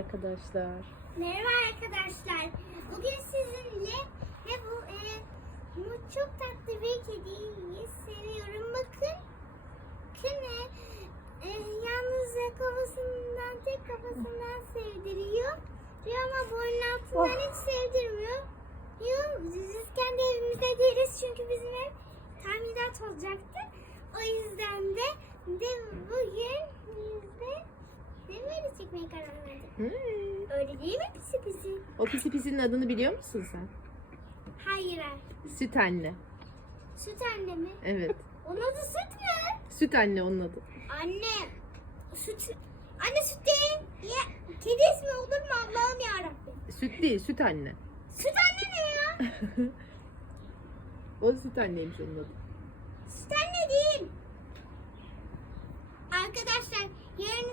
Arkadaşlar. Merhaba arkadaşlar. Bugün sizinle ve bu, e, bu çok tatlı bir kediyi seviyorum. Bakın. Bakın e, yalnızca kafasından tek kafasından sevdiriyor. Diyor ama boynun altından hiç sevdirmiyor. Diyor, biz kendi evimizde değiliz çünkü bizim ev tamirat olacaktı. O yüzden de, de bugün biz de ne çekmeye karar verdik. Hmm. Öyle değil mi pisi pisi? O pisi pisinin adını biliyor musun sen? Hayır. hayır. Süt anne. Süt anne mi? Evet. Onun adı süt mü? Süt anne onun adı. Anne. Süt. Anne süt değil. Ya, kedi ismi olur mu Allah'ım yarabbim. Süt değil, süt anne. Süt anne ne ya? o süt anneymiş onun adı. süt anne değil. Arkadaşlar yarın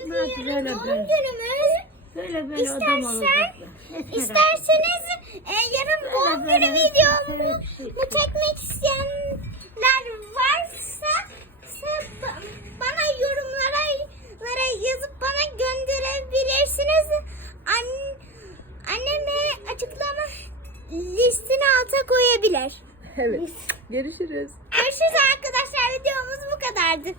Çünkü yarın böyle doğum böyle. günümüz. Böyle böyle adam İstersen, olacaklar. isterseniz e, yarın doğum günü videomu bu çekmek isteyenler varsa sa- ba- bana yorumlara lara yazıp bana gönderebilirsiniz. An, anneme açıklama listini alta koyabilir. Evet. Görüşürüz. Görüşürüz arkadaşlar videomuz bu kadardı.